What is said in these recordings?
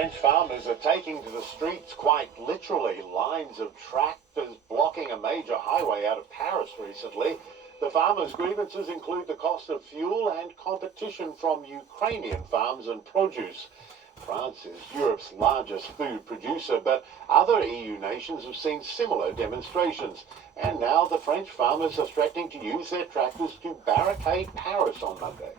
French farmers are taking to the streets quite literally. Lines of tractors blocking a major highway out of Paris recently. The farmers' grievances include the cost of fuel and competition from Ukrainian farms and produce. France is Europe's largest food producer, but other EU nations have seen similar demonstrations. And now the French farmers are threatening to use their tractors to barricade Paris on Monday.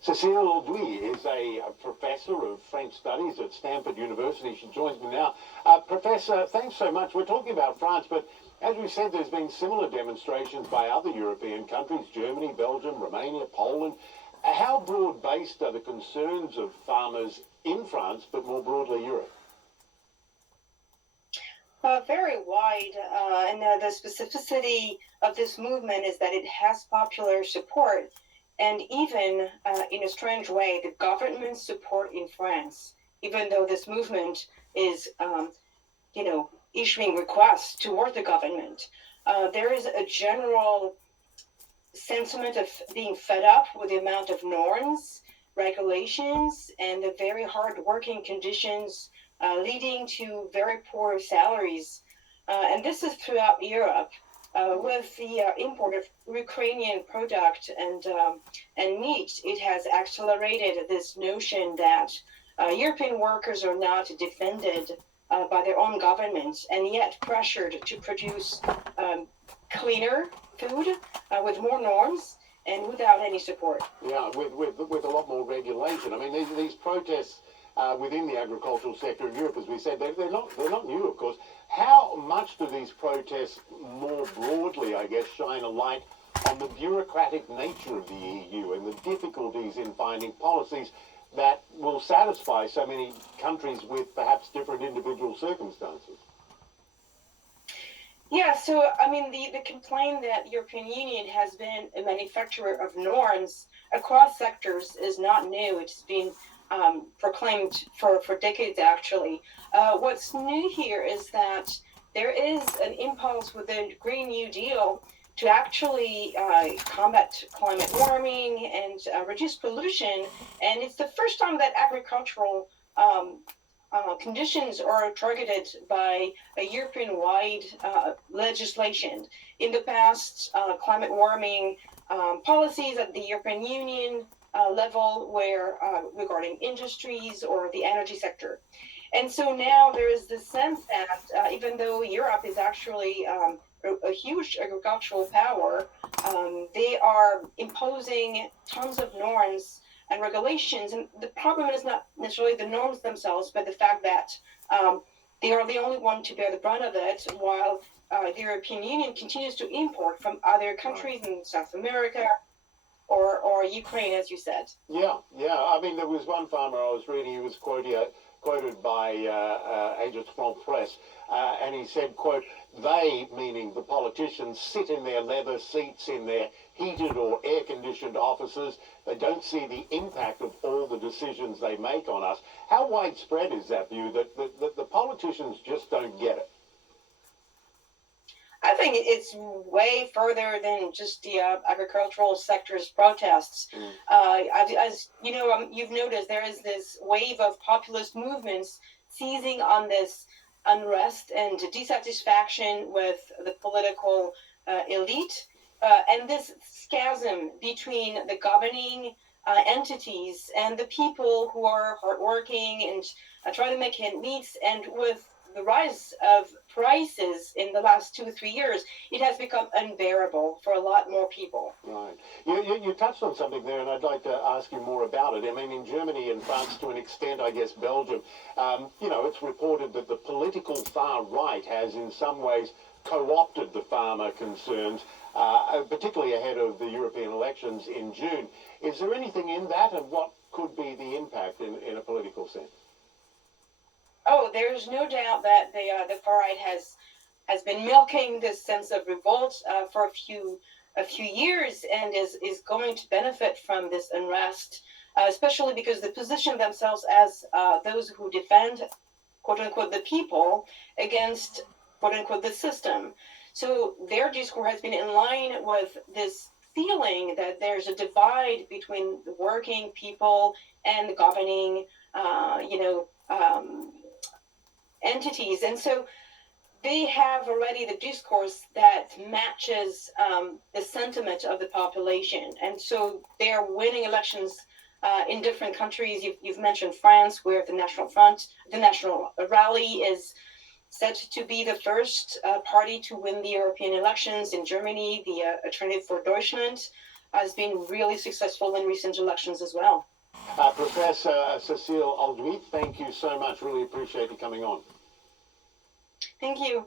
Cécile Douy is a professor of French studies at Stanford University. She joins me now. Professor, thanks so much. We're talking about France, but as we said, there's been similar demonstrations by other European countries, Germany, Belgium, Romania, Poland. How broad-based are the concerns of farmers in France, but more broadly Europe? Very wide, and the specificity of this movement is that it has popular support. And even in a strange way, the government's support in France, even though this movement is, issuing requests toward the government, there is a general sentiment of being fed up with the amount of norms, regulations, and the very hard working conditions leading to very poor salaries. And this is throughout Europe. With the import of Ukrainian product and meat, it has accelerated this notion that European workers are not defended by their own governments and yet pressured to produce cleaner food with more norms and without any support. Yeah, with a lot more regulation. I mean, these protests within the agricultural sector in Europe, as we said, they're not new, of course. How much do these protests more broadly, I guess, shine a light on the bureaucratic nature of the EU and the difficulties in finding policies that will satisfy so many countries with perhaps different individual circumstances? Yeah, so I mean, the complaint that the European Union has been a manufacturer of norms across sectors is not new. It's been proclaimed for decades, actually. What's new here is that there is an impulse with the Green New Deal to actually combat climate warming and reduce pollution. And it's the first time that agricultural conditions are targeted by a European-wide legislation. In the past, climate warming policies at the European Union level were regarding industries or the energy sector. And so now there is the sense that even though Europe is actually a huge agricultural power, they are imposing tons of norms and regulations. And the problem is not necessarily the norms themselves, but the fact that they are the only one to bear the brunt of it, while the European Union continues to import from other countries in South America, or Ukraine, as you said. Yeah. I mean, there was one farmer I was reading, he was quoted by Agence France-Presse, and he said, quote, "They," meaning the politicians, "sit in their leather seats in their heated or air-conditioned offices. They don't see the impact of all the decisions they make on us." How widespread is that view that the politicians just don't get it? I think it's way further than just the agricultural sector's protests. As you know, you've noticed there is this wave of populist movements seizing on this unrest and dissatisfaction with the political elite, and this schism between the governing entities and the people who are hardworking and trying to make ends meet. And with the rise of prices in the last 2 or 3 years, it has become unbearable for a lot more people. Right. You touched on something there, and I'd like to ask you more about it. I mean, in Germany and France, to an extent, I guess Belgium, it's reported that the political far right has in some ways co-opted the farmer concerns, particularly ahead of the European elections in June. Is there anything in that, and what could be the impact in a political sense? Oh, there's no doubt that the far right has been milking this sense of revolt for a few years, and is going to benefit from this unrest, especially because they position themselves as those who defend, quote unquote, the people against, quote unquote, the system. So their discourse has been in line with this feeling that there's a divide between the working people and the governing, entities. And so they have already the discourse that matches the sentiment of the population. And so they're winning elections in different countries. You've mentioned France, where the National Front, the National Rally is said to be the first party to win the European elections. In Germany, the Alternative for Deutschland has been really successful in recent elections as well. Professor Cecile Alduit, thank you so much. Really appreciate you coming on. Thank you.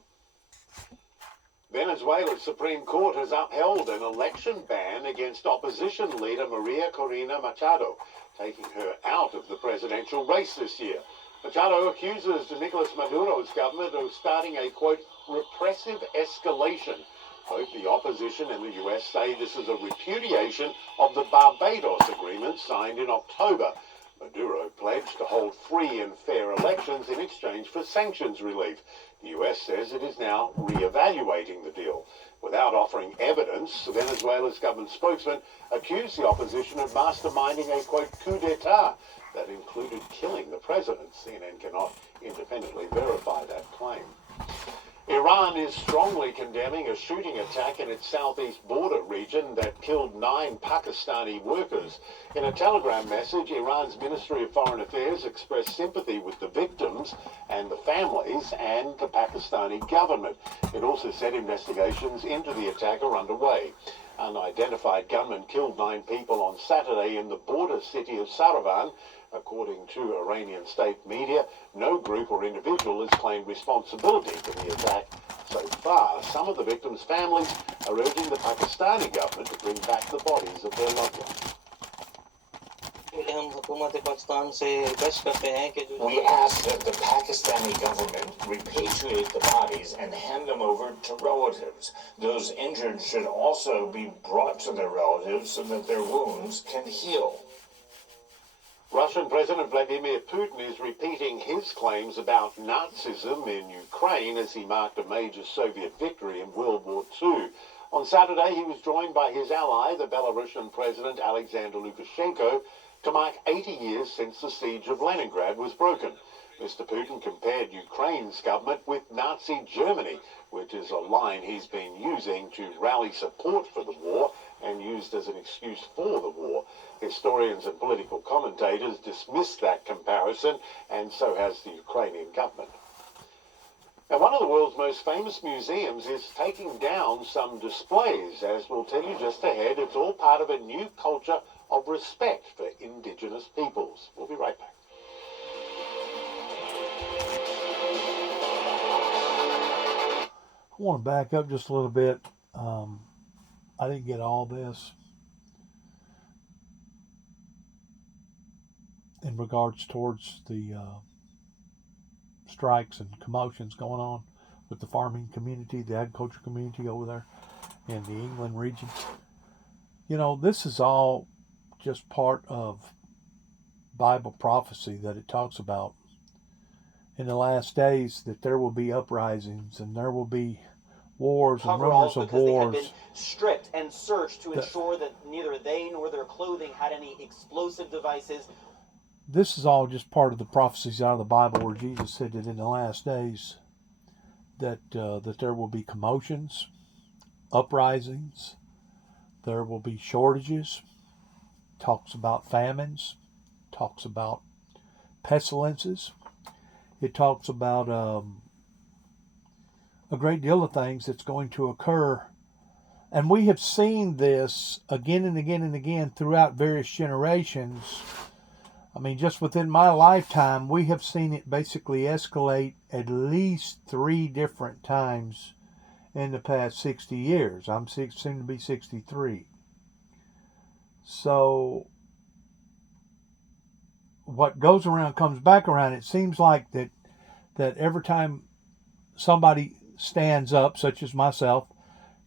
Venezuela's Supreme Court has upheld an election ban against opposition leader Maria Corina Machado, taking her out of the presidential race this year. Machado accuses Nicolas Maduro's government of starting a, quote, repressive escalation. Both the opposition and the US say this is a repudiation of the Barbados Agreement signed in October. Maduro pledged to hold free and fair elections in exchange for sanctions relief. The US says it is now re-evaluating the deal. Without offering evidence, Venezuela's government spokesman accused the opposition of masterminding a, quote, coup d'etat that included killing the president. CNN cannot independently verify that claim. Iran is strongly condemning a shooting attack in its southeast border region that killed 9 Pakistani workers. In a telegram message, Iran's Ministry of Foreign Affairs expressed sympathy with the victims and the families and the Pakistani government. It also said investigations into the attack are underway. Unidentified gunmen killed 9 people on Saturday in the border city of Saravan. According to Iranian state media, no group or individual has claimed responsibility for the attack so far. Some of the victims' families are urging the Pakistani government to bring back the bodies of their loved ones. We ask that the Pakistani government repatriate the bodies and hand them over to relatives. Those injured should also be brought to their relatives so that their wounds can heal. Russian President Vladimir Putin is repeating his claims about Nazism in Ukraine as he marked a major Soviet victory in World War II. On Saturday, he was joined by his ally, the Belarusian President Alexander Lukashenko, to mark 80 years since the siege of Leningrad was broken. Mr. Putin compared Ukraine's government with Nazi Germany, which is a line he's been using to rally support for the war and used as an excuse for the war. Historians and political commentators dismiss that comparison, and so has the Ukrainian government. Now, one of the world's most famous museums is taking down some displays. As we'll tell you just ahead, it's all part of a new culture of respect for indigenous peoples. We'll be right back. I want to back up just a little bit. I didn't get all this in regards towards the strikes and commotions going on with the farming community, the agriculture community over there in the England region. You know, this is all just part of Bible prophecy that it talks about in the last days, that there will be uprisings and there will be wars and rumors of because wars. they had been stripped and searched to ensure that neither they nor their clothing had any explosive devices. This is all just part of the prophecies out of the Bible where Jesus said that in the last days that there will be commotions, uprisings, there will be shortages, talks about famines, talks about pestilences. It talks about a great deal of things that's going to occur. And we have seen this again and again and again throughout various generations. I mean, just within my lifetime, we have seen it basically escalate at least 3 different times in the past 60 years. I'm soon to be 63. So what goes around comes back around. It seems like that every time somebody stands up, such as myself,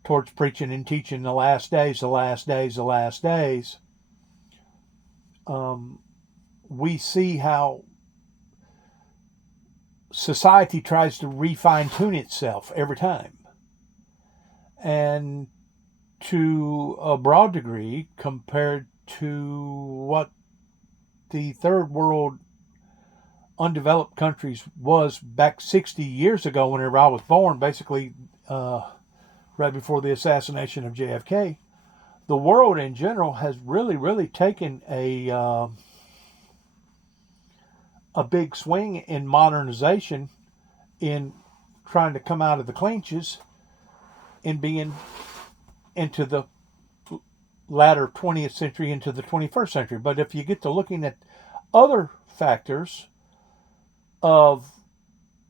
towards preaching and teaching the last days, we see how society tries to refine-tune itself every time and to a broad degree compared to what the third world undeveloped countries was back 60 years ago whenever I was born, basically right before the assassination of JFK. The world in general has really taken a big swing in modernization, in trying to come out of the clinches and being into the latter 20th century into the 21st century. But if you get to looking at other factors of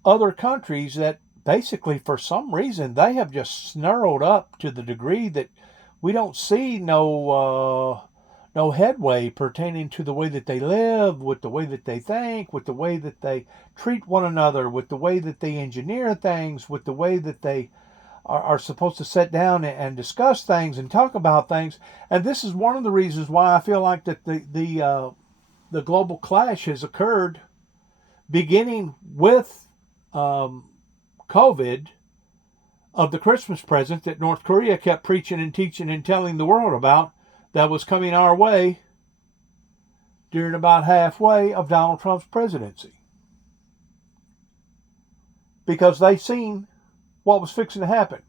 other countries that basically for some reason they have just snarled up to the degree that we don't see no headway pertaining to the way that they live, with the way that they think, with the way that they treat one another, with the way that they engineer things, with the way that they are supposed to sit down and discuss things and talk about things. And this is one of the reasons why I feel like that the global clash has occurred, beginning with COVID, of the Christmas present that North Korea kept preaching and teaching and telling the world about, that was coming our way during about halfway of Donald Trump's presidency. Because they seen what was fixing to happen.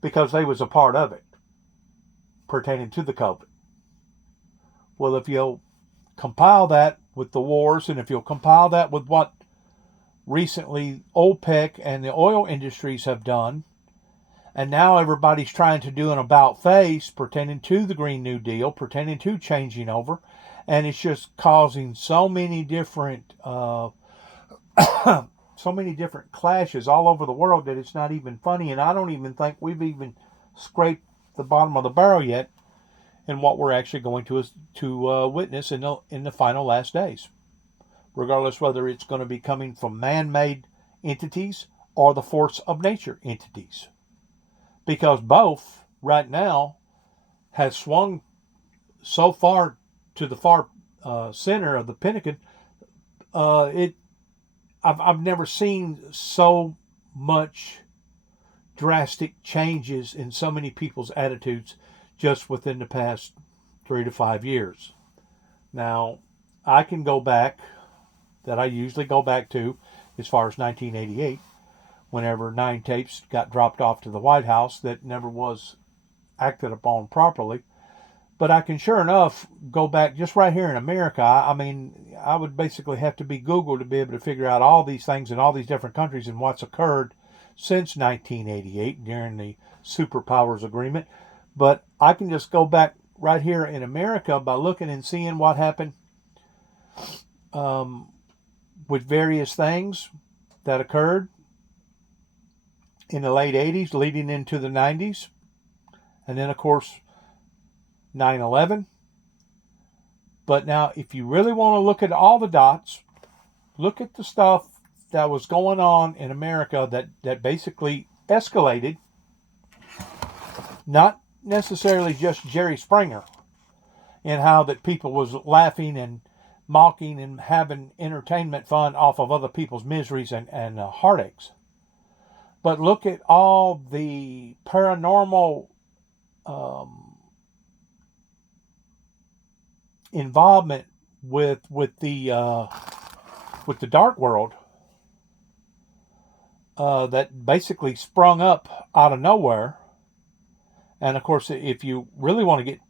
Because they was a part of it, pertaining to the COVID. Well, if you'll compile that with the wars, and if you'll compile that with what recently OPEC and the oil industries have done, and now everybody's trying to do an about face pertaining to the Green New Deal, pertaining to changing over, and it's just causing so many different clashes all over the world that it's not even funny. And I don't even think we've even scraped the bottom of the barrel yet in what we're actually going to witness in the final last days, regardless whether it's going to be coming from man-made entities or the force of nature entities. Because both, right now, has swung so far to the far center of the Pentagon. I've never seen so much drastic changes in so many people's attitudes just within the past 3 to 5 years. Now, I can go back, that I usually go back to, as far as 1988, whenever 9 tapes got dropped off to the White House that never was acted upon properly. But I can sure enough go back just right here in America. I mean, I would basically have to be Google to be able to figure out all these things in all these different countries and what's occurred since 1988 during the Superpowers Agreement. But I can just go back right here in America by looking and seeing what happened with various things that occurred in the late 80s leading into the 90s. And then, of course, 9/11. But now, if you really want to look at all the dots, look at the stuff that was going on in America that basically escalated. Not necessarily just Jerry Springer and how that people was laughing and mocking and having entertainment fun off of other people's miseries and heartaches. But look at all the paranormal involvement with the dark world that basically sprung up out of nowhere. And of course, if you really want to get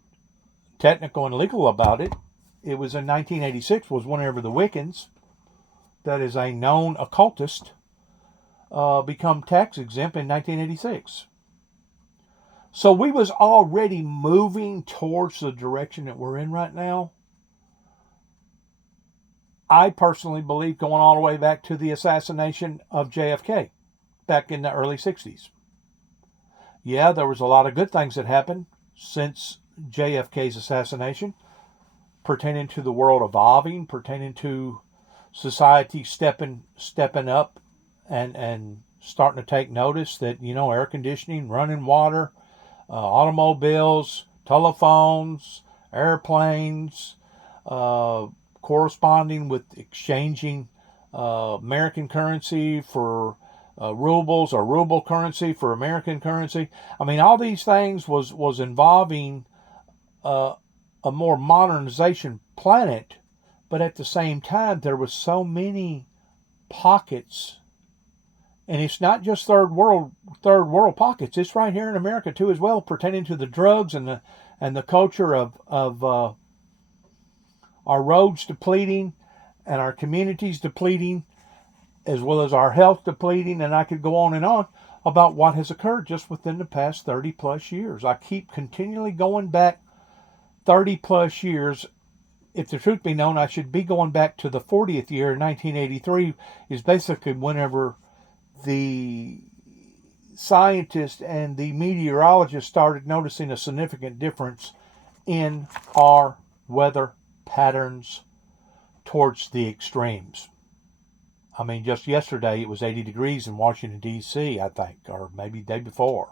technical and legal about it, it was in 1986 was whenever the Wiccans, that is a known occultist, become tax exempt in 1986. So we was already moving towards the direction that we're in right now. I personally believe going all the way back to the assassination of JFK back in the early 60s. Yeah, there was a lot of good things that happened since JFK's assassination, pertaining to the world evolving, pertaining to society stepping up and starting to take notice that, air conditioning, running water, automobiles, telephones, airplanes, corresponding with exchanging American currency for rubles or ruble currency for American currency. I mean, all these things was involving a more modernization planet, but at the same time, there was so many pockets, and it's not just third world pockets. It's right here in America too, as well, pertaining to the drugs and the culture of our roads depleting and our communities depleting, as well as our health depleting, and I could go on and on about what has occurred just within the past 30 plus years. I keep continually going back 30 plus years. If the truth be known, I should be going back to the 40th year, 1983, is basically whenever the scientists and the meteorologists started noticing a significant difference in our weather patterns towards the extremes. I mean, just yesterday it was 80 degrees in Washington, D.C., I think, or maybe the day before.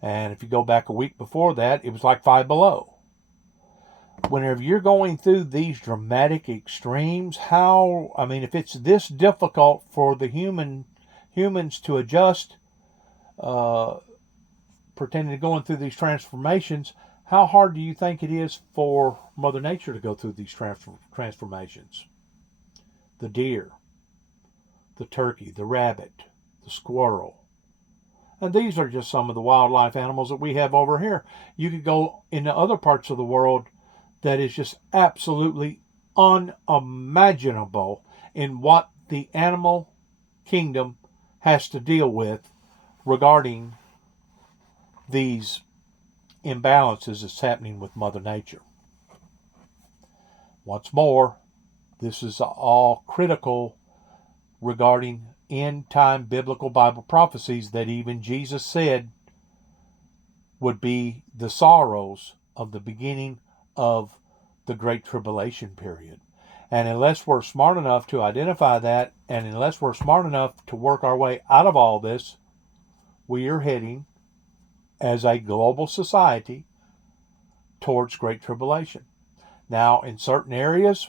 And if you go back a week before that, it was like 5 below. Whenever you're going through these dramatic extremes, if it's this difficult for the humans to adjust, pretending to going through these transformations, how hard do you think it is for Mother Nature to go through these transformations? The deer, the turkey, the rabbit, the squirrel. And these are just some of the wildlife animals that we have over here. You could go into other parts of the world that is just absolutely unimaginable in what the animal kingdom has to deal with regarding these imbalances that's happening with Mother Nature. Once more, this is all critical regarding end-time biblical Bible prophecies that even Jesus said would be the sorrows of the beginning of the Great Tribulation period. And unless we're smart enough to identify that, and unless we're smart enough to work our way out of all this, we are heading, as a global society, towards Great Tribulation. Now, in certain areas,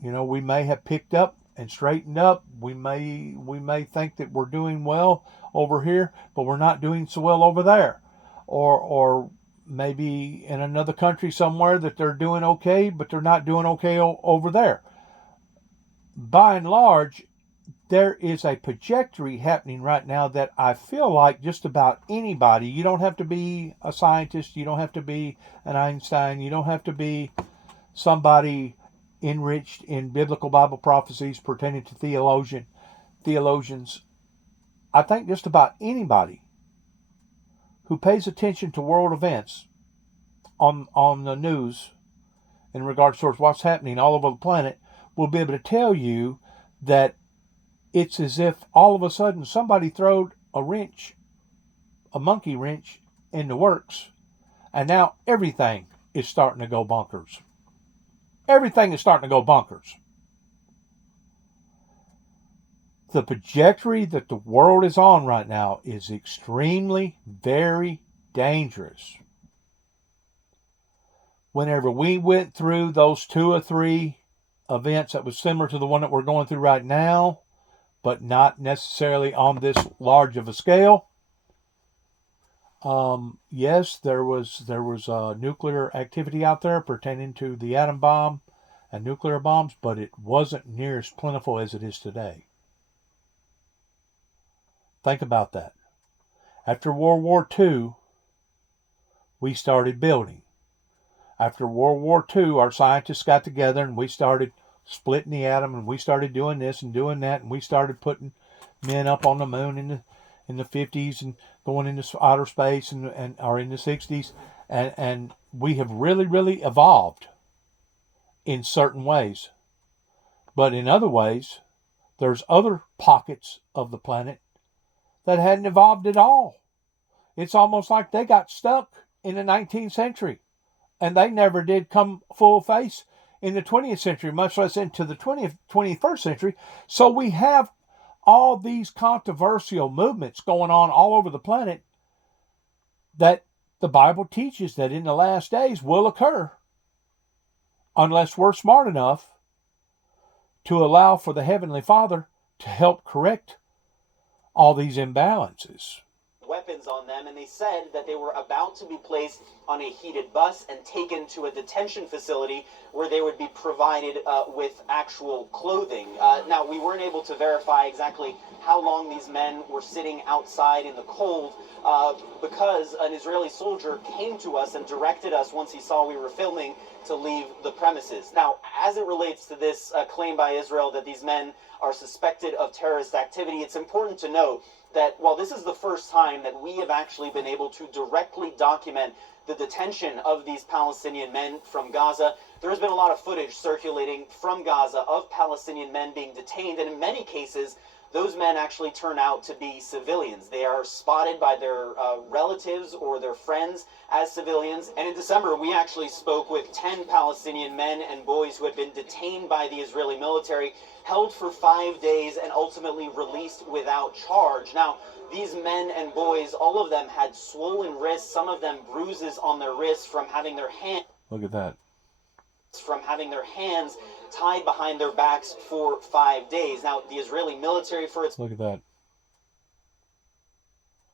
we may have picked up and straightened up. We may think that we're doing well over here, but we're not doing so well over there. Or maybe in another country somewhere that they're doing okay, but they're not doing okay over there. By and large, there is a trajectory happening right now that I feel like just about anybody, you don't have to be a scientist, you don't have to be an Einstein, you don't have to be somebody enriched in biblical Bible prophecies pertaining to theologians. I think just about anybody who pays attention to world events on the news in regards to what's happening all over the planet will be able to tell you that it's as if all of a sudden somebody throwed a monkey wrench in the works, and now everything is starting to go bonkers. Everything is starting to go bonkers. The trajectory that the world is on right now is extremely, very dangerous. Whenever we went through those 2 or 3 events that was similar to the one that we're going through right now, but not necessarily on this large of a scale, yes, there was nuclear activity out there pertaining to the atom bomb and nuclear bombs, but it wasn't near as plentiful as it is today. Think about that. After World War II, we started building. After World War II, our scientists got together and we started splitting the atom, and we started doing this and doing that, and we started putting men up on the moon in the 50s and going into outer space and or in the 60s, and we have really, really evolved in certain ways. But in other ways, there's other pockets of the planet that hadn't evolved at all. It's almost like they got stuck in the 19th century, and they never did come full face in the 20th century, much less into the 21st century. So we have all these controversial movements going on all over the planet that the Bible teaches that in the last days will occur unless we're smart enough to allow for the Heavenly Father to help correct all these imbalances. Weapons on them, and they said that they were about to be placed on a heated bus and taken to a detention facility where they would be provided with actual clothing. Now, we weren't able to verify exactly how long these men were sitting outside in the cold because an Israeli soldier came to us and directed us once he saw we were filming to leave the premises. Now, as it relates to this claim by Israel that these men are suspected of terrorist activity, it's important to note that while this is the first time that we have actually been able to directly document the detention of these Palestinian men from Gaza, there has been a lot of footage circulating from Gaza of Palestinian men being detained, and in many cases, those men actually turn out to be civilians. They are spotted by their relatives or their friends as civilians. And in December, we actually spoke with 10 Palestinian men and boys who had been detained by the Israeli military, held for 5 days, and ultimately released without charge. Now, these men and boys, all of them had swollen wrists, some of them bruises on their wrists from having their hands. Look at that. From having their hands tied behind their backs for 5 days. Now, the Israeli military, for its Look at that.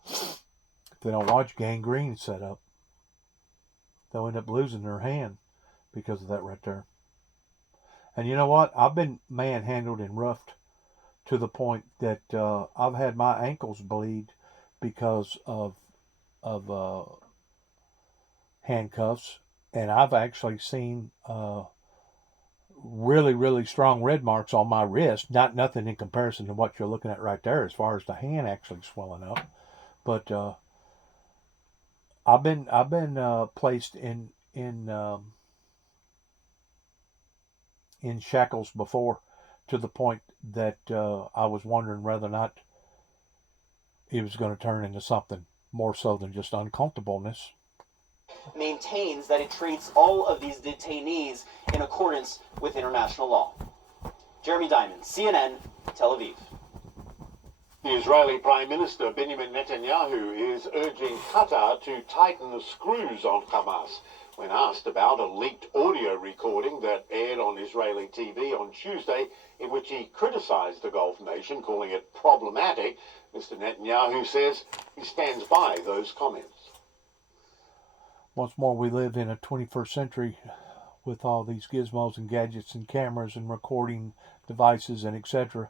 If they don't watch, gangrene set up. They'll end up losing their hand because of that right there. And you know what? I've been manhandled and roughed to the point that I've had my ankles bleed because of handcuffs. And I've actually seen really, really strong red marks on my wrist. Nothing in comparison to what you're looking at right there as far as the hand actually swelling up. But I've been placed in shackles before, to the point that I was wondering whether or not it was going to turn into something more so than just uncomfortableness. maintains that it treats all of these detainees in accordance with international law. Jeremy Diamond, CNN, Tel Aviv. The Israeli Prime Minister Benjamin Netanyahu is urging Qatar to tighten the screws on Hamas. When asked about a leaked audio recording that aired on Israeli TV on Tuesday, in which he criticized the Gulf nation, calling it problematic, Mr. Netanyahu says he stands by those comments. Once more, we live in a 21st century with all these gizmos and gadgets and cameras and recording devices and etc.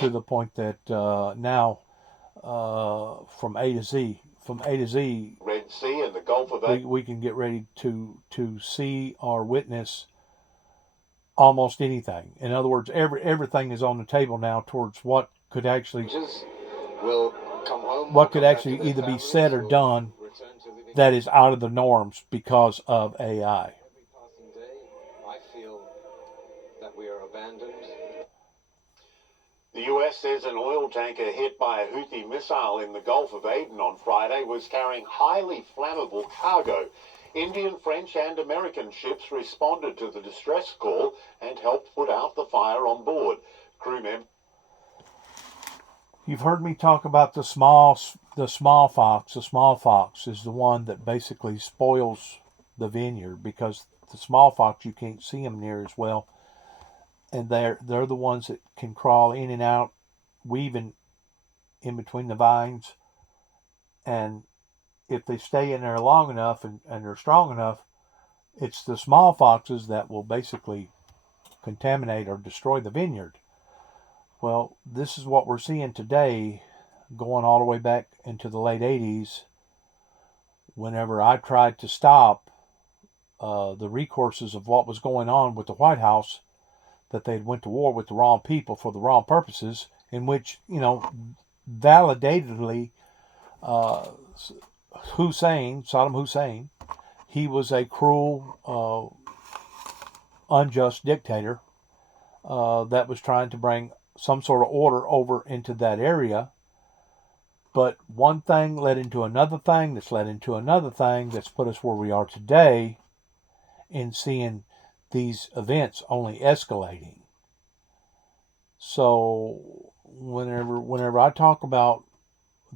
to the point that now from A to Z, Red Sea and the Gulf of Aden. we can get ready to see or witness almost anything. In other words, everything is on the table now towards what could actually either be said or done that is out of the norms because of AI. Every passing day, I feel that we are abandoned. The US says an oil tanker hit by a Houthi missile in the Gulf of Aden on Friday was carrying highly flammable cargo. Indian, French, and American ships responded to the distress call and helped put out the fire on board. Crew members. You've heard me talk about the small fox. The small fox is the one that basically spoils the vineyard, because the small fox, you can't see them near as well. And they're the ones that can crawl in and out, weaving in between the vines. And if they stay in there long enough and they're strong enough, it's the small foxes that will basically contaminate or destroy the vineyard. Well, this is what we're seeing today, going all the way back into the late 80s, whenever I tried to stop the recourses of what was going on with the White House, that they went to war with the wrong people for the wrong purposes, in which, validatedly, Saddam Hussein, he was a cruel, unjust dictator that was trying to bring some sort of order over into that area. But one thing led into another thing, that's led into another thing, that's put us where we are today in seeing these events only escalating. So whenever I talk about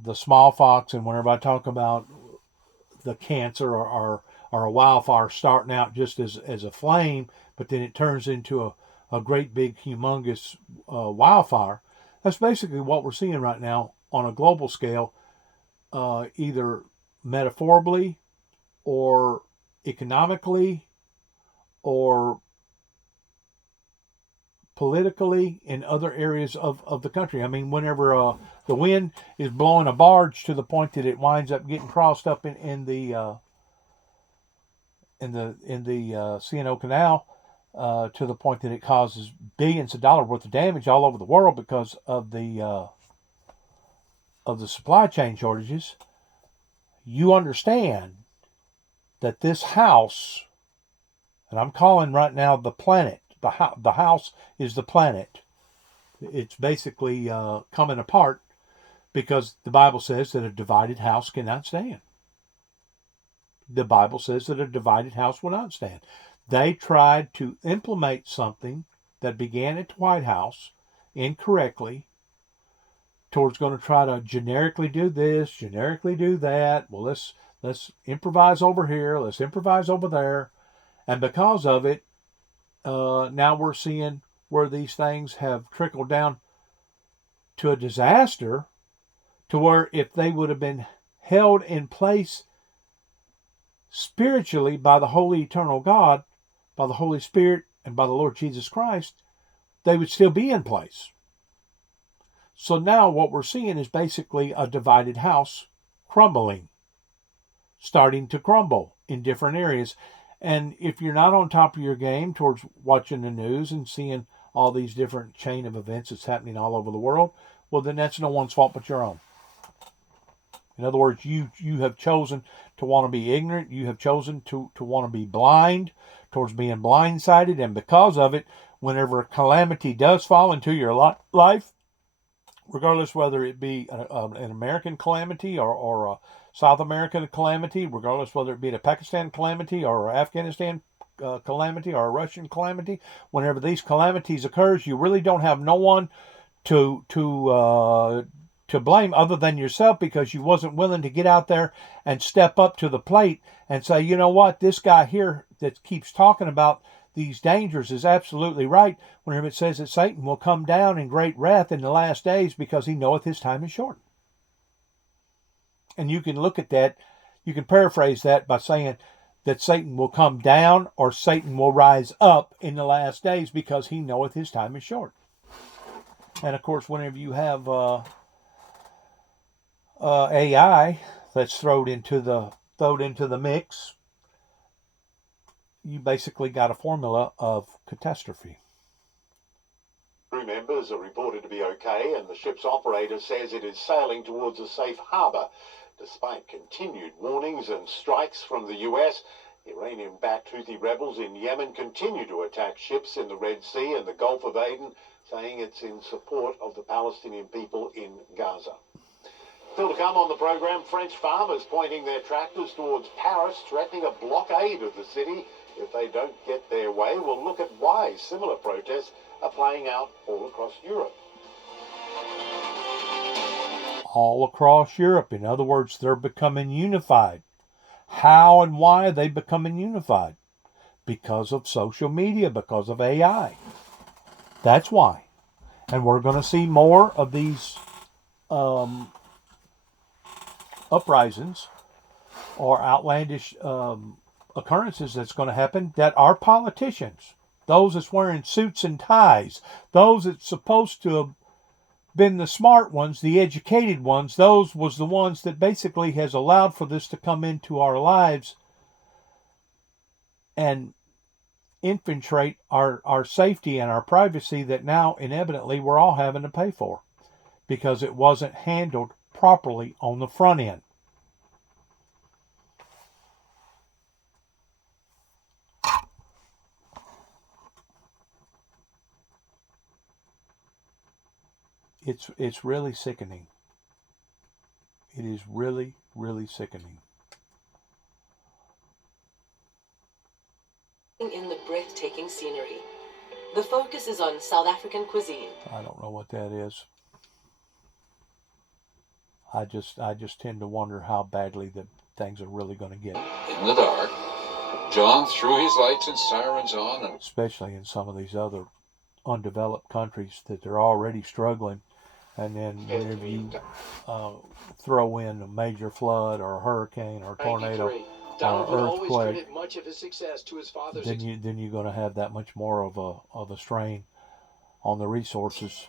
the small fox, and whenever I talk about the cancer or a wildfire starting out just as a flame, but then it turns into a great big humongous wildfire, That's basically what we're seeing right now on a global scale, either metaphorically or economically or politically in other areas of the country. I mean, whenever the wind is blowing a barge to the point that it winds up getting crossed up in the C&O Canal, to the point that it causes billions of dollars worth of damage all over the world because of the supply chain shortages, you understand that this house, and I'm calling right now the planet, the house is the planet. It's basically coming apart because the Bible says that a divided house cannot stand. The Bible says that a divided house will not stand. They tried to implement something that began at the White House incorrectly, towards going to try to generically do this, generically do that. Well, let's improvise over here, let's improvise over there. And because of it, now we're seeing where these things have trickled down to a disaster, to where if they would have been held in place spiritually by the Holy Eternal God, by the Holy Spirit, and by the Lord Jesus Christ, they would still be in place. So now what we're seeing is basically a divided house crumbling, starting to crumble in different areas. And if you're not on top of your game towards watching the news and seeing all these different chain of events that's happening all over the world, well, then that's no one's fault but your own. In other words, you have chosen to want to be ignorant. You have chosen to want to be blind towards being blindsided. And because of it, whenever a calamity does fall into your life, regardless whether it be an American calamity or a South American calamity, regardless whether it be a Pakistan calamity or an Afghanistan calamity or a Russian calamity, whenever these calamities occurs, you really don't have no one to blame other than yourself, because you wasn't willing to get out there and step up to the plate and say, you know what, this guy here that keeps talking about these dangers is absolutely right, whenever it says that Satan will come down in great wrath in the last days because he knoweth his time is short. And you can look at that, you can paraphrase that by saying that Satan will come down or Satan will rise up in the last days because he knoweth his time is short. And of course, whenever you have AI that's thrown into the mix, you basically got a formula of catastrophe. Crew members are reported to be okay, and the ship's operator says it is sailing towards a safe harbour. Despite continued warnings and strikes from the US, Iranian-backed Houthi rebels in Yemen continue to attack ships in the Red Sea and the Gulf of Aden, saying it's in support of the Palestinian people in Gaza. Still to come on the programme, French farmers pointing their tractors towards Paris, threatening a blockade of the city if they don't get their way. We'll look at why similar protests are playing out all across Europe. All across Europe. In other words, they're becoming unified. How and why are they becoming unified? Because of social media, because of AI. That's why. And we're going to see more of these uprisings or outlandish occurrences that's going to happen, that our politicians, those that's wearing suits and ties, those that's supposed to have been the smart ones, the educated ones, those was the ones that basically has allowed for this to come into our lives and infiltrate our safety and our privacy, that now inevitably we're all having to pay for because it wasn't handled properly on the front end. It's really sickening. It is really, really sickening. In the breathtaking scenery. The focus is on South African cuisine. I don't know what that is. I just tend to wonder how badly that things are really going to get. In the dark, John threw his lights and sirens on, and especially in some of these other undeveloped countries that they're already struggling, And then whenever you throw in a major flood or a hurricane or a tornado Donald or would always earthquake, credit much of his success to his father's then you're going to have that much more of a strain on the resources.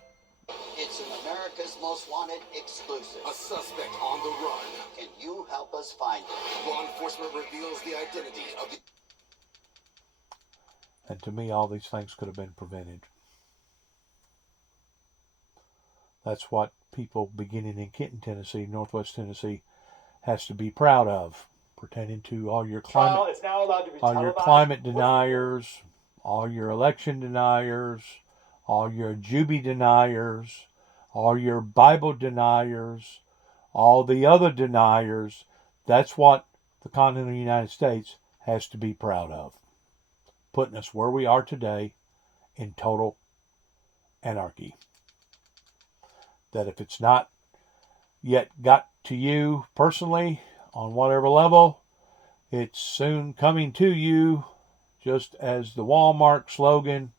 It's an America's Most Wanted exclusive. A suspect on the run. Can you help us find him? Law enforcement reveals the identity of the... And to me, all these things could have been prevented. That's what people beginning in Kenton, Tennessee, Northwest Tennessee, has to be proud of. Pertaining to all your climate, It's now allowed to be all your televised. climate deniers, all your election deniers, all your Juby deniers, all your Bible deniers, all the other deniers. That's what the continental United States has to be proud of. Putting us where we are today in total anarchy. That if it's not yet got to you personally on whatever level, it's soon coming to you, just as the Walmart slogan,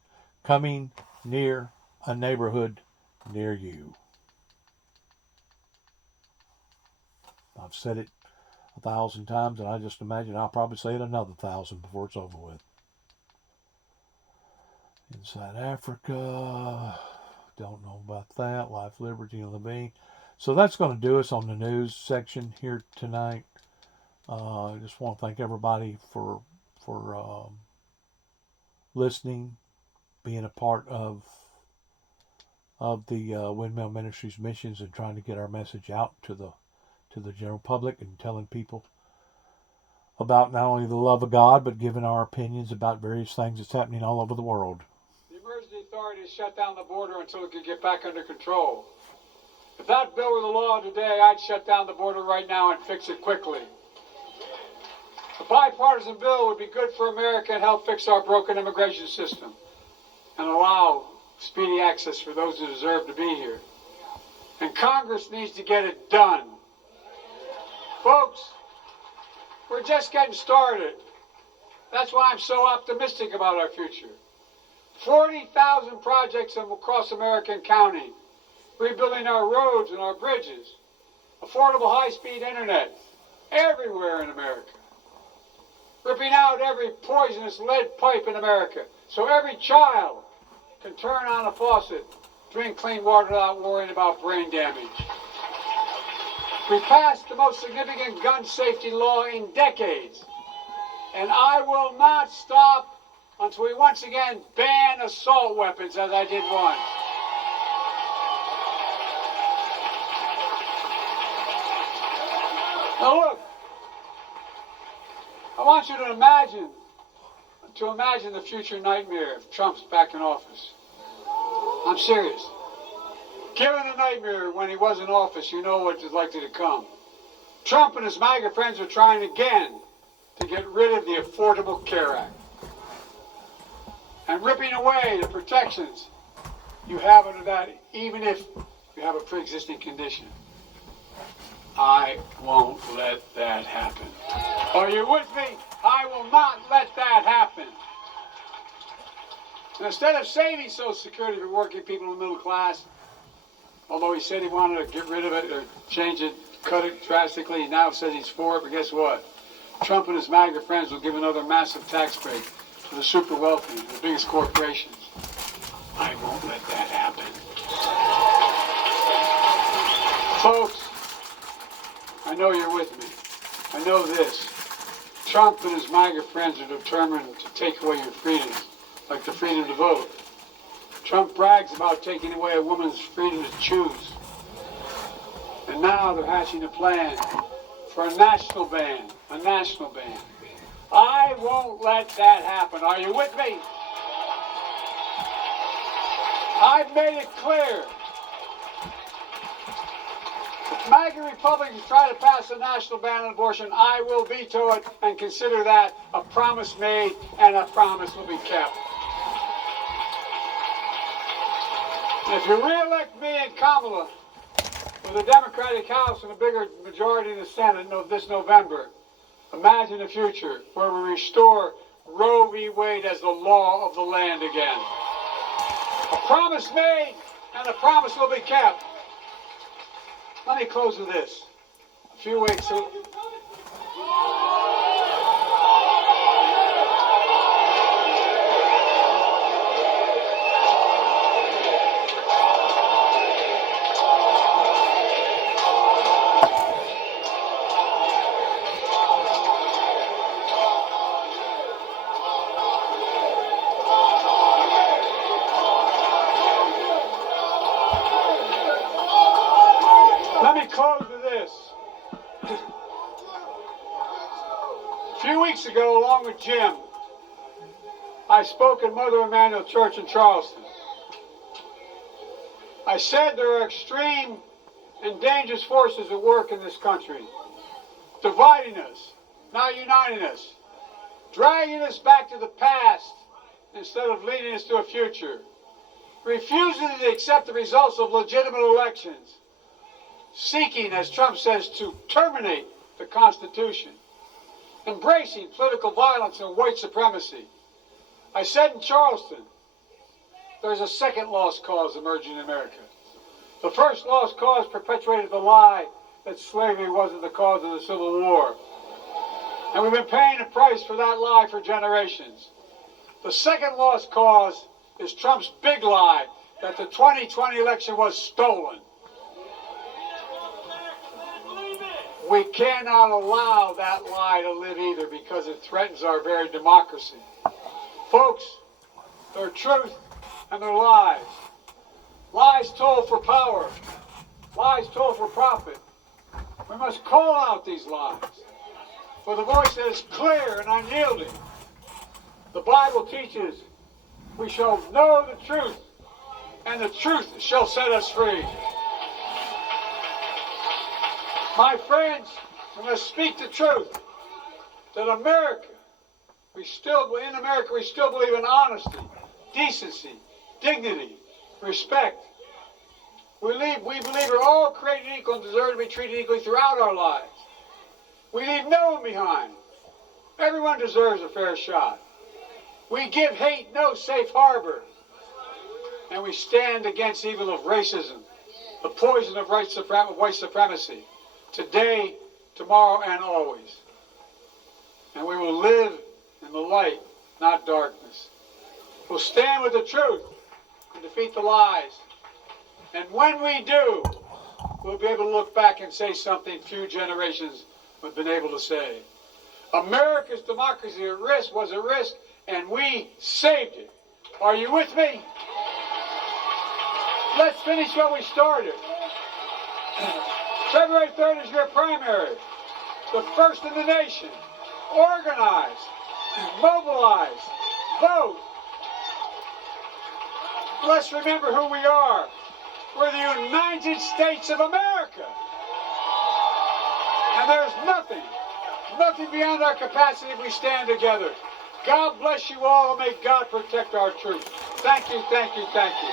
coming near a neighborhood near you. I've said it 1,000 times, and I just imagine I'll probably say it another 1,000 before it's over with. Inside Africa, don't know about that. Life, Liberty, and Levine. So that's going to do us on the news section here tonight. I just want to thank everybody for listening, being a part of the Windmill Ministries missions, and trying to get our message out to the general public, and telling people about not only the love of God, but giving our opinions about various things that's happening all over the world. The emergency authorities shut down the border until it could get back under control. If that bill were the law today, I'd shut down the border right now and fix it quickly. A bipartisan bill would be good for America and help fix our broken immigration system and allow speedy access for those who deserve to be here. And Congress needs to get it done. Folks, we're just getting started. That's why I'm so optimistic about our future. 40,000 projects across America and counting. Rebuilding our roads and our bridges. Affordable high-speed internet everywhere in America. Ripping out every poisonous lead pipe in America so every child can turn on a faucet, drink clean water without worrying about brain damage. We passed the most significant gun safety law in decades. And I will not stop until we once again ban assault weapons as I did once. Now look, I want you to imagine the future nightmare if Trump's back in office. I'm serious. Given the nightmare when he was in office, you know what is likely to come. Trump and his MAGA friends are trying again to get rid of the Affordable Care Act and ripping away the protections you have under that, even if you have a pre-existing condition. I won't let that happen. Are you with me? I will not let that happen. And instead of saving Social Security for working people in the middle class, although he said he wanted to get rid of it or change it, cut it drastically, he now says he's for it, but guess what? Trump and his MAGA friends will give another massive tax break to the super wealthy, the biggest corporations. I won't let that happen. Folks, I know you're with me. I know this. Trump and his MAGA friends are determined to take away your freedoms, like the freedom to vote. Trump brags about taking away a woman's freedom to choose. And now they're hatching a plan for a national ban. A national ban. I won't let that happen. Are you with me? I've made it clear. If MAGA Republicans try to pass a national ban on abortion, I will veto it and consider that a promise made, and a promise will be kept. And if you re-elect me and Kamala with a Democratic House and a bigger majority in the Senate this November, imagine a future where we restore Roe v. Wade as the law of the land again. A promise made, and a promise will be kept. Let me close with this. A few weeks ago. Let me close with this. A few weeks ago, along with Jim, I spoke at Mother Emanuel Church in Charleston. I said there are extreme and dangerous forces at work in this country, dividing us, not uniting us, dragging us back to the past instead of leading us to a future, refusing to accept the results of legitimate elections, seeking, as Trump says, to terminate the Constitution, embracing political violence and white supremacy. I said in Charleston, there's a second lost cause emerging in America. The first lost cause perpetuated the lie that slavery wasn't the cause of the Civil War. And we've been paying a price for that lie for generations. The second lost cause is Trump's big lie that the 2020 election was stolen. We cannot allow that lie to live either because it threatens our very democracy. Folks, there are truth and there are lies. Lies told for power. Lies told for profit. We must call out these lies with a voice that is clear and unyielding. The Bible teaches we shall know the truth, and the truth shall set us free. My friends, we must speak the truth that America, we still believe in honesty, decency, dignity, respect. We believe we're all created equal and deserve to be treated equally throughout our lives. We leave no one behind. Everyone deserves a fair shot. We give hate no safe harbor. And we stand against evil of racism, the poison of white supremacy, today, tomorrow, and always. And we will live in the light, not darkness. We'll stand with the truth and defeat the lies. And when we do, we'll be able to look back and say something few generations have been able to say. America's democracy was at risk, and we saved it. Are you with me? Let's finish what we started. February 3rd is your primary. The first in the nation. Organize. Mobilize. Vote. Let's remember who we are. We're the United States of America. And there's nothing beyond our capacity if we stand together. God bless you all, and may God protect our troops. Thank you, thank you, thank you.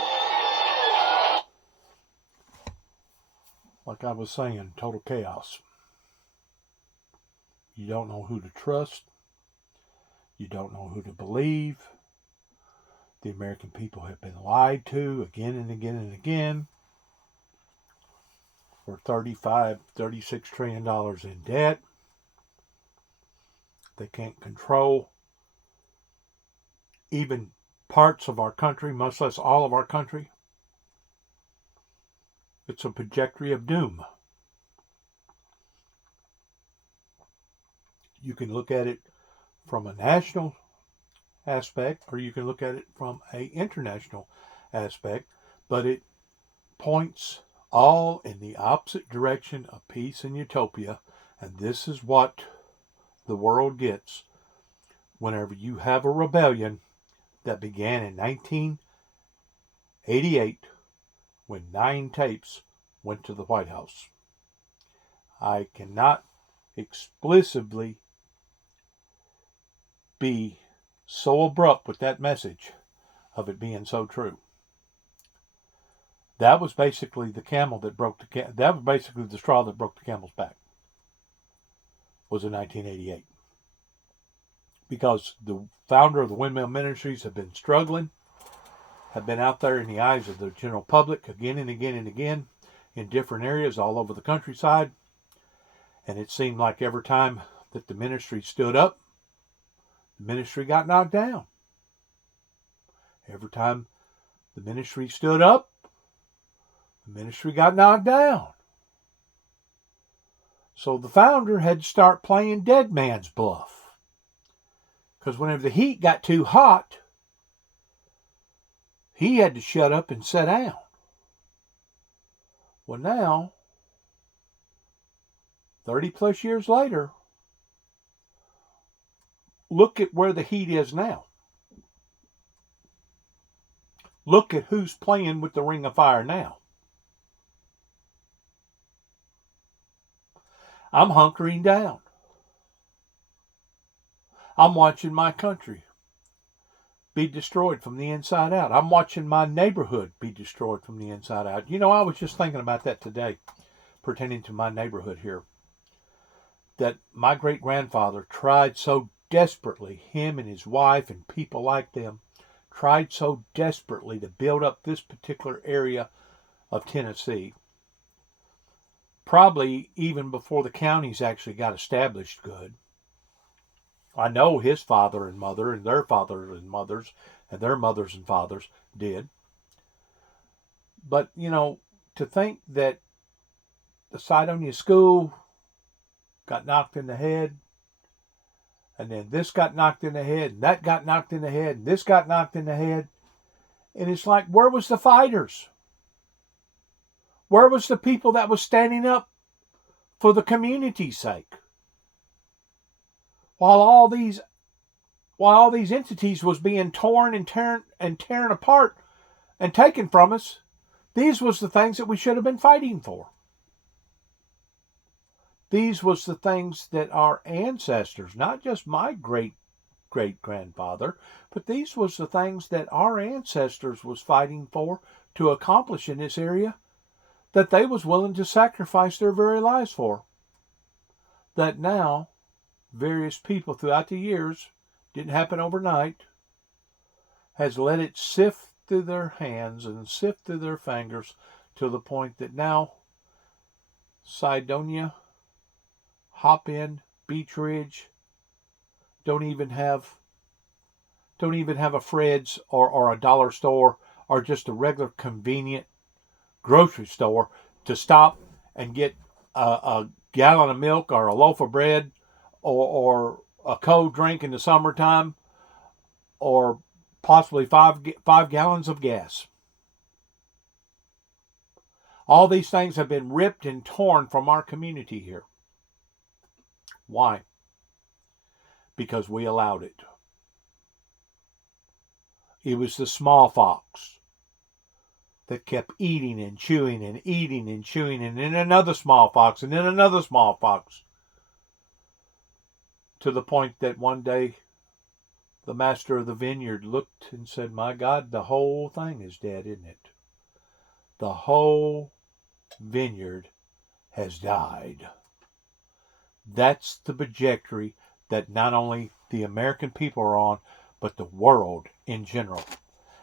Like I was saying, total chaos. You don't know who to trust. You don't know who to believe. The American people have been lied to again and again and again. We're $36 trillion in debt. They can't control even parts of our country, much less all of our country. It's a trajectory of doom. You can look at it from a national aspect, or you can look at it from an international aspect, but it points all in the opposite direction of peace and utopia, and this is what the world gets whenever you have a rebellion that began in 1988 when 9 tapes went to the White House. I cannot explicitly be so abrupt with that message of it being so true. That was basically the camel that broke that was basically the straw that broke the camel's back. Was in 1988. Because the founder of the Windmill Ministries had been struggling, had been out there in the eyes of the general public again and again and again, in different areas all over the countryside. And it seemed like every time that the ministry stood up, the ministry got knocked down. Every time the ministry stood up, the ministry got knocked down. So the founder had to start playing dead man's bluff. Because whenever the heat got too hot, he had to shut up and sit down. Well, now, 30 plus years later, look at where the heat is now. Look at who's playing with the Ring of Fire now. I'm hunkering down. I'm watching my country be destroyed from the inside out. I'm watching my neighborhood be destroyed from the inside out. You know, I was just thinking about that today, pertaining to my neighborhood here. That my great-grandfather tried so desperately, him and his wife and people like them, tried so desperately to build up this particular area of Tennessee. Probably even before the counties actually got established good. I know his father and mother and their fathers and mothers and their mothers and fathers did. But, you know, to think that the Sidonia School got knocked in the head, and then this got knocked in the head, and that got knocked in the head, and this got knocked in the head. And it's like, where was the fighters? Where was the people that was standing up for the community's sake? While all these entities was being torn and tearing apart and taken from us, these was the things that we should have been fighting for. These was the things that our ancestors, not just my great-great-grandfather, but these was the things that our ancestors was fighting for to accomplish in this area, that they was willing to sacrifice their very lives for. That now, various people throughout the years, didn't happen overnight, has let it sift through their hands and sift through their fingers to the point that now Sidonia, Hop-In, Beech Ridge don't even have a Fred's or a dollar store or just a regular convenient grocery store to stop and get a gallon of milk or a loaf of bread or a cold drink in the summertime or possibly five gallons of gas. All these things have been ripped and torn from our community here. Why? Because we allowed it. It was the small fox that kept eating and chewing and eating and chewing, and then another small fox, and then another small fox. To the point that one day the master of the vineyard looked and said, "My God, the whole thing is dead, isn't it? The whole vineyard has died." That's the trajectory that not only the American people are on, but the world in general.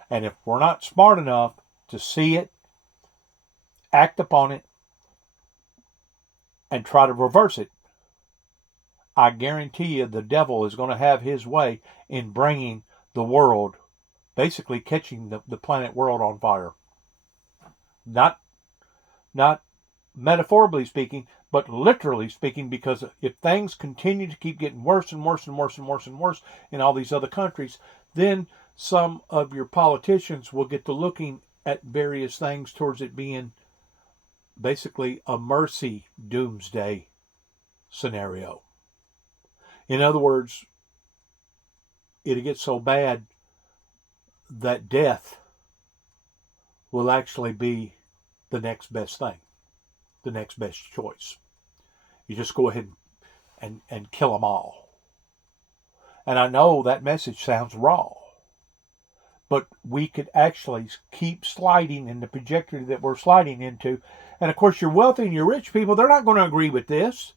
And if we're not smart enough to see it, act upon it, and try to reverse it, I guarantee you the devil is going to have his way in bringing the world, basically catching the planet world on fire. Not metaphorically speaking, but literally speaking, because if things continue to keep getting worse and worse and worse and worse and worse in all these other countries, then some of your politicians will get to looking at various things towards it being basically a mercy doomsday scenario. In other words, it'll get so bad that death will actually be the next best thing, the next best choice. You just go ahead and kill them all. And I know that message sounds raw, but we could actually keep sliding in the trajectory that we're sliding into. And of course, your wealthy and your rich people, they're not going to agree with this.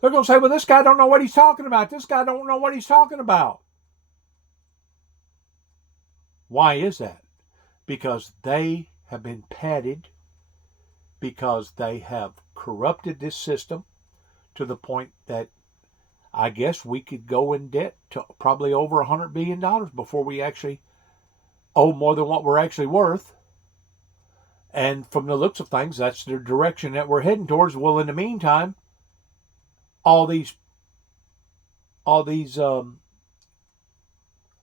They're going to say, well, this guy don't know what he's talking about. This guy don't know what he's talking about. Why is that? Because they have been padded, because they have corrupted this system to the point that I guess we could go in debt to probably over $100 billion before we actually owe more than what we're actually worth. And from the looks of things, that's the direction that we're heading towards. Well, in the meantime, all these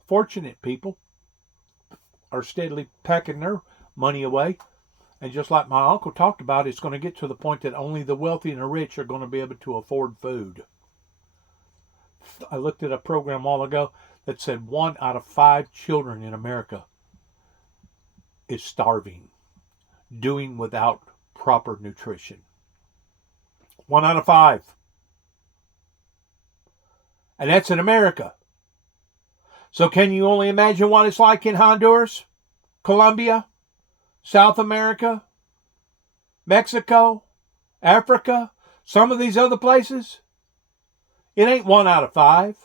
fortunate people are steadily packing their money away. And just like my uncle talked about, it's going to get to the point that only the wealthy and the rich are going to be able to afford food. I looked at a program a while ago that said 1 out of 5 children in America is starving, doing without proper nutrition. 1 out of 5. And that's in America. So can you only imagine what it's like in Honduras, Colombia, South America, Mexico, Africa, some of these other places? It ain't 1 out of 5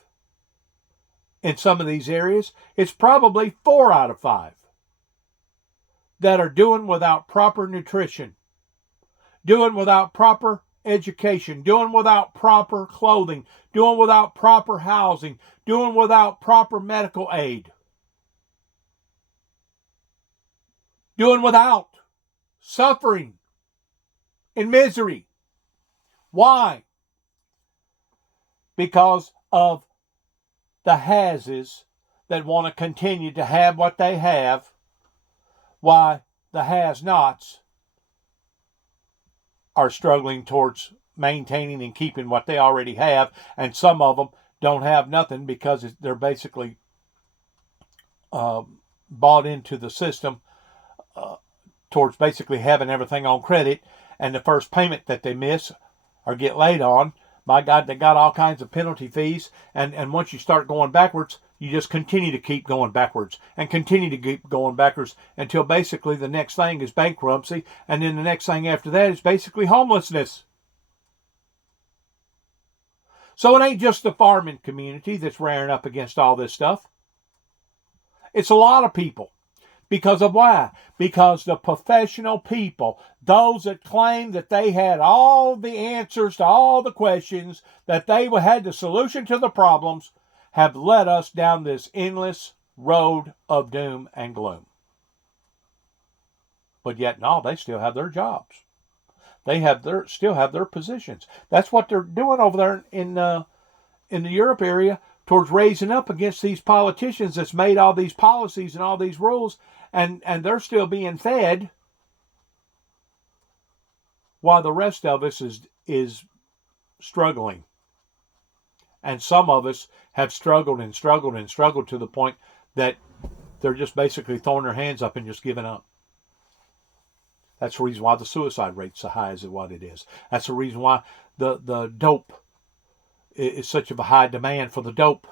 in some of these areas. It's probably 4 out of 5 that are doing without proper nutrition, doing without proper education, doing without proper clothing, doing without proper housing, doing without proper medical aid, doing without, suffering in misery. Why? Because of the hases that want to continue to have what they have, why the has-nots are struggling towards maintaining and keeping what they already have, and some of them don't have nothing because they're basically bought into the system towards basically having everything on credit, and the first payment that they miss or get late on, my God, they got all kinds of penalty fees, and once you start going backwards, you just continue to keep going backwards and continue to keep going backwards until basically the next thing is bankruptcy, and then the next thing after that is basically homelessness. So it ain't just the farming community that's rearing up against all this stuff. It's a lot of people. Because of why? Because the professional people, those that claim that they had all the answers to all the questions, that they had the solution to the problems, have led us down this endless road of doom and gloom. But yet, no, they still have their jobs. They still have their positions. That's what they're doing over there in the Europe area, towards raising up against these politicians that's made all these policies and all these rules, and they're still being fed, while the rest of us is struggling. And some of us have struggled and struggled and struggled to the point that they're just basically throwing their hands up and just giving up. That's the reason why the suicide rate's so high as what it is. That's the reason why the dope is such of a high demand for the dope.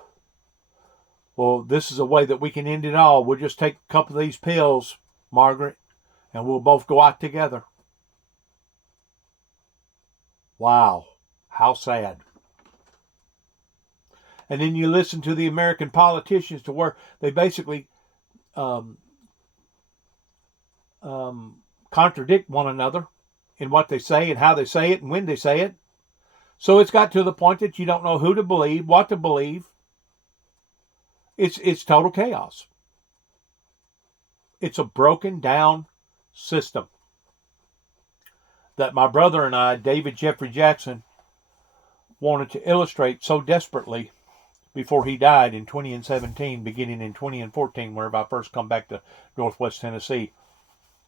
Well, this is a way that we can end it all. We'll just take a couple of these pills, Margaret, and we'll both go out together. Wow, how sad. And then you listen to the American politicians to where they basically contradict one another in what they say and how they say it and when they say it. So it's got to the point that you don't know who to believe, what to believe. It's total chaos. It's a broken down system that my brother and I, David Jeffrey Jackson, wanted to illustrate so desperately before he died in 2017, beginning in 2014, whenever I first come back to Northwest Tennessee,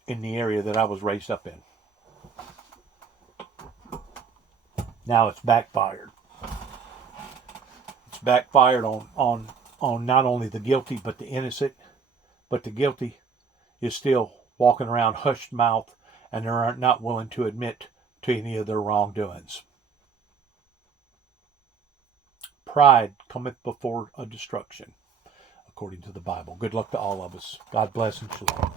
in the area that I was raised up in. Now it's backfired. It's backfired on not only the guilty but the innocent, but the guilty is still walking around hushed mouth, and they're not willing to admit to any of their wrongdoings. Pride cometh before a destruction, according to the Bible. Good luck to all of us. God bless and shalom.